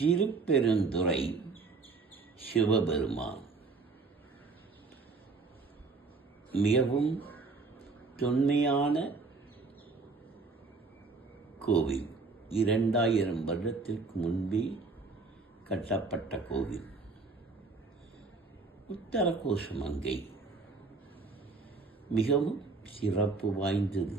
திருப்பெருந்துறை சிவபெருமான் மிகவும் தொன்மையான கோவில். 2000 வருடத்திற்கு முன்பே கட்டப்பட்ட கோவில். உத்தரகோசமங்கை மிகவும் சிறப்பு வாய்ந்தது.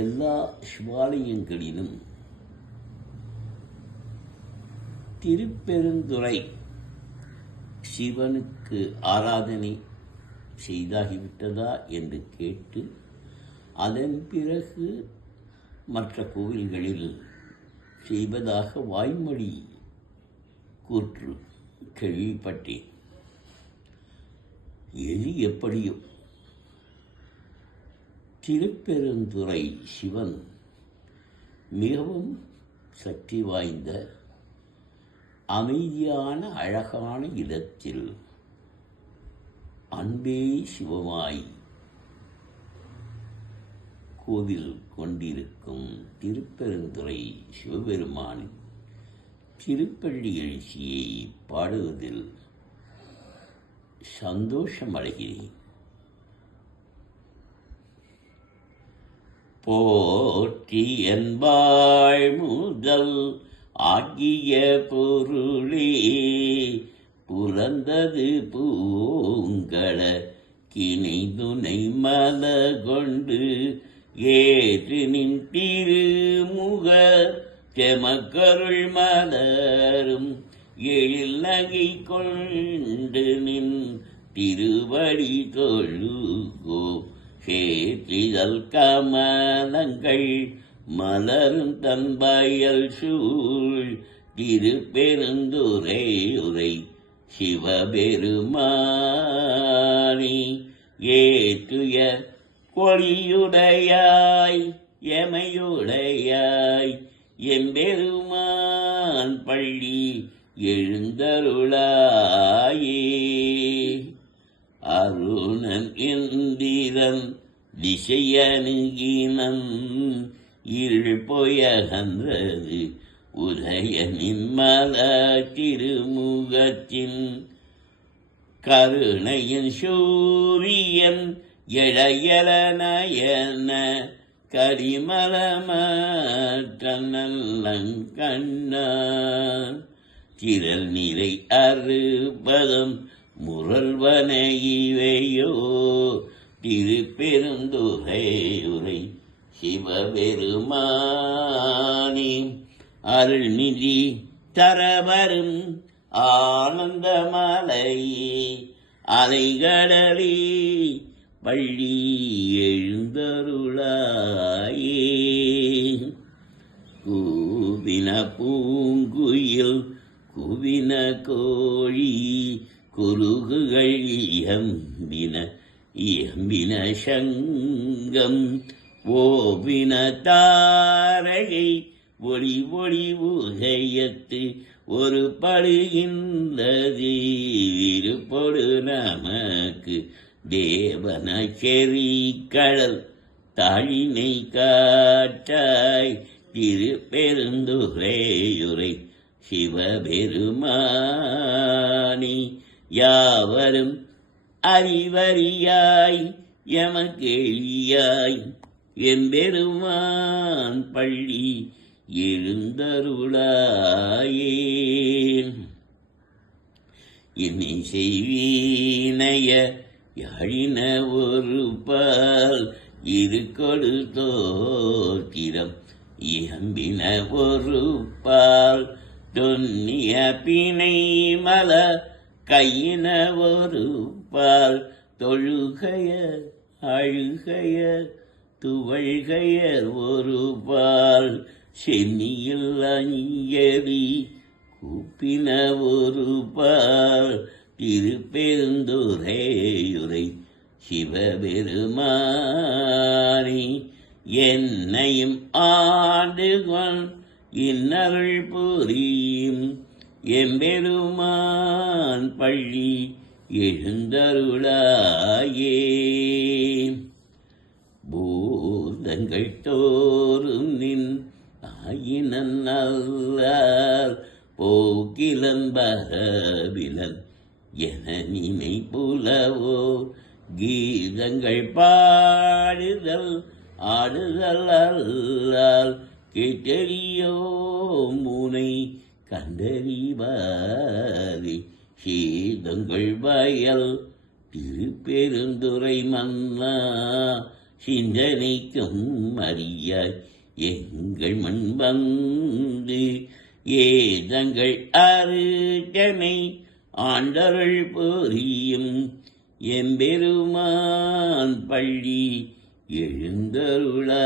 எல்லா சிவாலயங்களிலும் திருப்பெருந்துறை சிவனுக்கு ஆராதனை செய்தாகிவிட்டதா என்று கேட்டு அதன் பிறகு மற்ற கோவில்களில் செய்வதாக வாய்மொழி கூற்று கேள்விப்பட்டேன். எது எப்படியோ திருப்பெருந்துறை சிவன் மிகவும் சக்தி வாய்ந்த அமைதியான அழகான இடத்தில் அன்பே சிவமாய் கோவில் கொண்டிருக்கும் திருப்பெருந்துறை சிவபெருமானின் திருப்பள்ளி எழுச்சியை பாடுவதில் சந்தோஷமடைகிறேன். போற்றி என்பாள் முதல் ஆகிய பொருளே புலந்தது பூங்கள கிணை துணை மல கொண்டு ஏற்று நின் திருமுக செமக்கருள் மலரும் எழில் நகை கொண்டு நின் திருவடி தொழுகோ சேற்றிதழ் கமலங்கள் மலரும் தன்பயல் சூழ் திருப்பெருந்துறை உரை சிவபெருமானி ஏற்றுய கொடியுடையாய் எமையுடையாய் எம்பெருமான் பள்ளி எழுந்தருளாயே. அருணன் இந்திரன் திசையணுகினன் இருள் போயகன்றது உதயனின் மல திருமுகத்தின் கருணையின் சூரியன் எழையல நயன கரிமலமற்றநல்லங்கண்ணான் திரள் நிறை அறுபதம் முரல்வன இவையோ திருப்பெருந்துறை உரை சிவபெருமானி அருள்நிதி தரவரும் ஆனந்தமலையே அலைகடலே பள்ளி எழுந்தருளாயே. கூவின பூங்குயில் குவின கோழி குருகுகள் இயம்பின சங்கம் ஓவின தாரகை ஒளி ஒளி உகையத்து ஒரு படுகின்றது இருப்பொடு நமக்கு தேவன செறி கடல் தாழினை காற்றாய் திருப்பெருந்துறை உரை சிவபெருமானி யாவரும் அறிவறியாய் எமக்கெளியாய் எம்பெருமான் பள்ளி எழுந்தருளாயே. இனி செய்வீனைய யாழின ஒரு பால் இரு கொடுத்தோத்திரம் இயம்பின ஒரு பால் தொன்னிய பிணை மல கையின ஒரு பால் தொழுகைய அழுகைய துவழ்கையர் ஒரு பால் சென்னியில் அஞ்சலி கூப்பின ஒரு பால் திருப்பெருந்துறை உரை சிவபெருமானி என்னையும் ஆண்டுகொள் இன்னருள் புரியும் எம்பெருமான் பள்ளி எழுந்தருளாயே. பூத மாதங்கள் தோறும் நின் ஆயினன் அல்லால் போக்கிலன் பரவிலன் என நினை புலவோ கீதங்கள் பாடுதல் ஆடுதல் அல்லால் கேட்டறியோ முனை கண்டறிவாரி சீதங்கள் வயல் திருப்பெருந்துறை மன்னா சிந்தனைக்கும் அறியாய் எங்கள் மண் வந்து ஏதங்கள் அருகனை ஆண்டருள் புரியும் எம்பெருமான் பள்ளி எழுந்தருளாயே.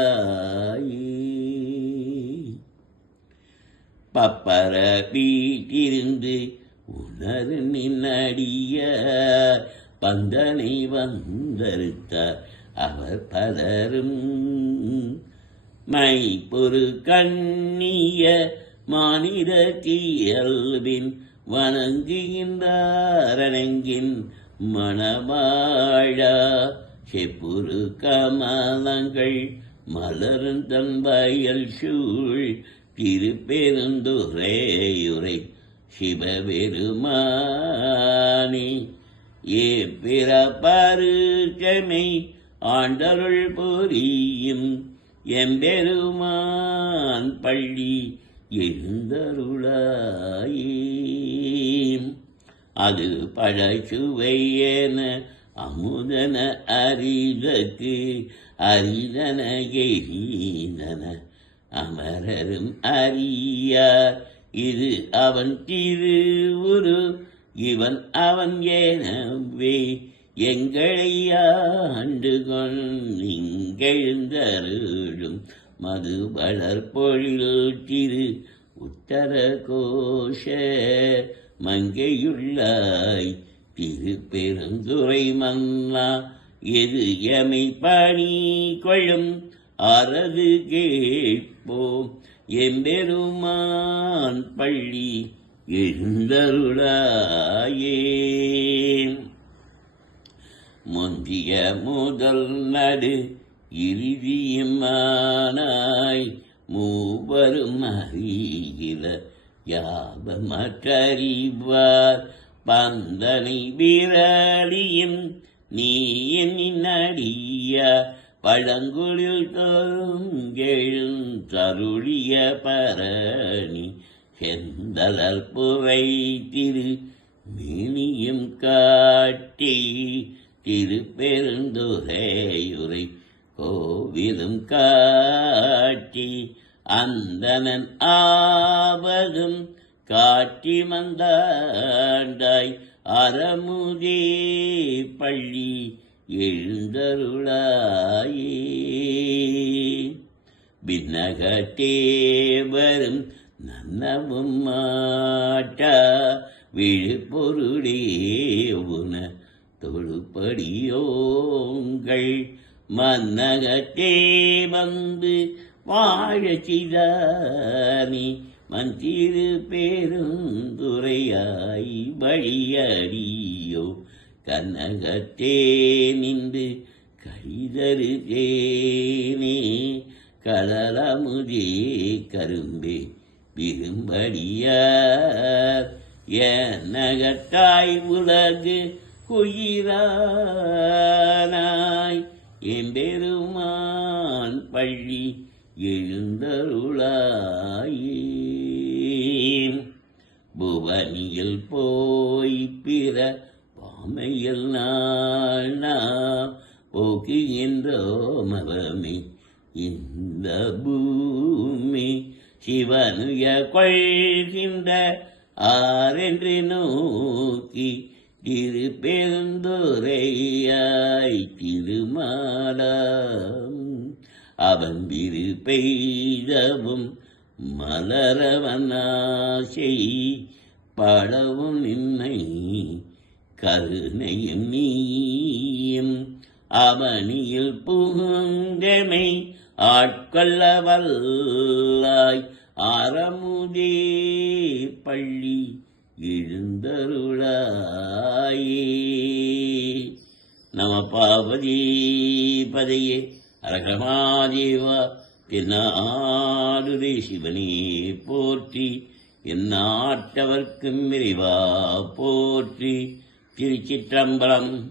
பப்பர வீட்டிருந்து உணர் நின்னடிய பந்தனை வந்தறுத்தார் அவர் பலரும் மை பொறு கண்ணிய மானிட கியல்வின் வணங்குகின்றாரங்கின் மணவாழா செப்புரு கமலங்கள் மலரும் தன் வயல் சூழ் திருப்பெருந்துரையுரை சிவபெருமானே ஏ பிறப்பருக்கமை ஆண்டருள் புரியும் எம்பெருமான் பள்ளி எழுந்தருளாயே. அது பழச்சுவையென அமுதன அரிதற்கு அரிதன எரிதன அமரரும் அறியார் இது அவன் திருவுரு இவன் அவன் எனவே எங்களை ஆண்டு கொண்டெழுந்தருளும் மது வளர்பொழில் திரு உத்தர கோஷ மங்கையுள்ளாய் திருப்பெருந்துறை மன்னா எது எமை பணி கொள்ளும் அறது கேட்போம் எம்பெருமான் பள்ளி எழுந்தருளாயே. முந்திய முதல் நடு இறுதியுமானாய் மூவரும் அறிகில யாவமற்றறிவார் பந்தனை விரலியும் நீ என்னடிய பழங்குளில் தோங்கெழும் தருளிய பரணி செந்தலல் புரை திரு மினியும் காட்டி திருப்பெருந்துரையுரை கோவிலும் காட்டி அந்தனன் ஆவதும் காட்டி மந்தாண்டாய் அறமுதே பள்ளி எழுந்தருளாயே. விண்ணகத்தேவரும் நன்னவும் மாட்டா விழுப்பொருளே உன தொழுப்படியோங்கள் மன்னகத்தே வந்து வாழச் செய்தானி மந்திரு பெருந்துரையாய் வழியடியோ கனகத்தே நின்று கைதரு தேனே கடலமுதே கரும்பே விரும்படியார் எனகத்தாய் உலகு குயிரானாய் எம்பெருமான் பள்ளி எழுந்தருளாயே. புவனியில் போய் பிற பாமையில் நாள் போக்குகின்றோம் அவமே இந்த பூமி சிவனுய கொள்கின்ற ஆரென்று நோக்கி திருப்பெருந்துரையாய் திருமாலாம் அவன் விரு பெய்தவும் மலரவனாசை படவும் நின்னை கருணையும் நீயும் அவனியில் புகுந்தமை ஆட்கொள்ள வல்லாய் அறமுதே பள்ளி எழுந்தருளாயே. நம பார்வதி பதையே அரகமாதேவா தென்னாடுடைய சிவனே போற்றி, எந்நாட்டவர்க்கும் இறைவா போற்றி. திருச்சிற்றம்பலம்.